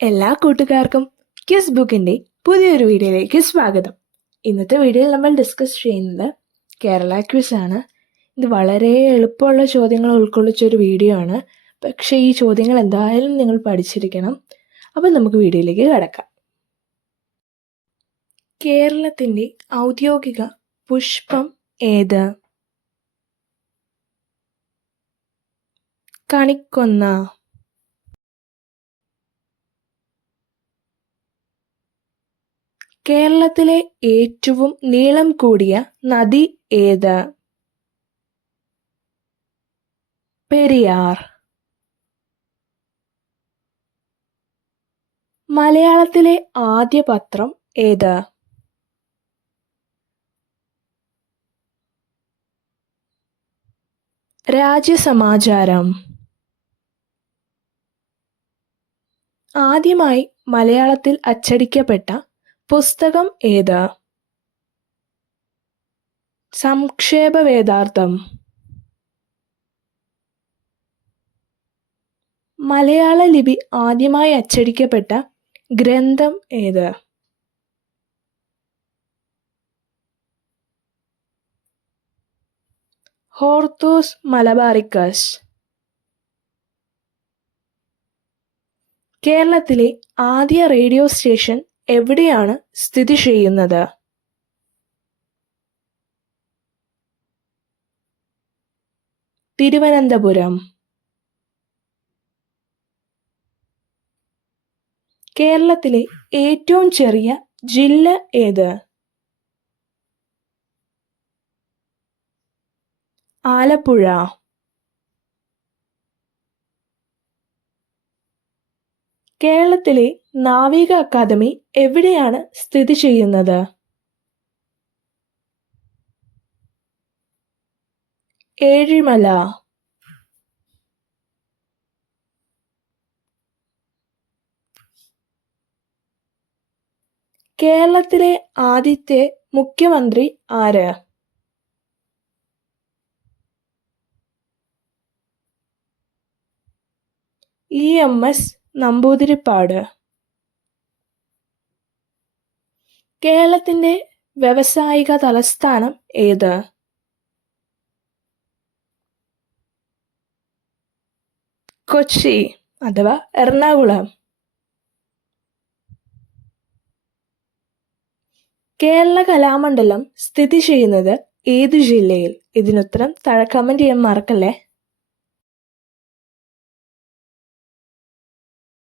എല്ലാ കൂട്ടുകാർക്കും ക്വിസ് ബുക്കിൻ്റെ പുതിയൊരു വീഡിയോയിലേക്ക് സ്വാഗതം. ഇന്നത്തെ വീഡിയോയിൽ നമ്മൾ ഡിസ്കസ് ചെയ്യുന്നത് കേരള ക്വിസ് ആണ്. ഇത് വളരെ എളുപ്പമുള്ള ചോദ്യങ്ങൾ ഉൾക്കൊള്ളിച്ചൊരു വീഡിയോ ആണ്. പക്ഷേ ഈ ചോദ്യങ്ങൾ എന്തായാലും നിങ്ങൾ പഠിച്ചിരിക്കണം. അപ്പം നമുക്ക് വീഡിയോയിലേക്ക് കടക്കാം. കേരളത്തിൻ്റെ ഔദ്യോഗിക പുഷ്പം ഏത്? കണിക്കൊന്ന. കേരളത്തിലെ ഏറ്റവും നീളം കൂടിയ നദി ഏത്? പെരിയാർ. മലയാളത്തിലെ ആദ്യ പത്രം ഏത്? രാജ്യസമാചാരം. ആദ്യമായി മലയാളത്തിൽ അച്ചടിക്കപ്പെട്ട പുസ്തകം ഏത്? സംക്ഷേപവേദാർത്ഥം. മലയാള ലിപി ആദ്യമായി അച്ചടിക്കപ്പെട്ട ഗ്രന്ഥം ഏത്? Hortus Malabaricus. കേരളത്തിലെ ആദ്യ റേഡിയോ സ്റ്റേഷൻ എവിടെയാണ് സ്ഥിതി ചെയ്യുന്നത്? തിരുവനന്തപുരം. കേരളത്തിലെ ഏറ്റവും ചെറിയ ജില്ല ഏത്? ആലപ്പുഴ. കേരളത്തിലെ നാവിക അക്കാദമി എവിടെയാണ് സ്ഥിതി ചെയ്യുന്നത്? ഏഴിമല. കേരളത്തിലെ ആദ്യത്തെ മുഖ്യമന്ത്രി ആര്? EMS നമ്പൂതിരിപ്പാട്. കേരളത്തിന്റെ വ്യാവസായിക തലസ്ഥാനം ഏത്? കൊച്ചി അഥവാ എറണാകുളം. കേരള കലാമണ്ഡലം സ്ഥിതി ചെയ്യുന്നത് ഏത് ജില്ലയിൽ? ഇതിനുത്തരം താഴെ കമന്റ് ചെയ്യാൻ മറക്കല്ലേ.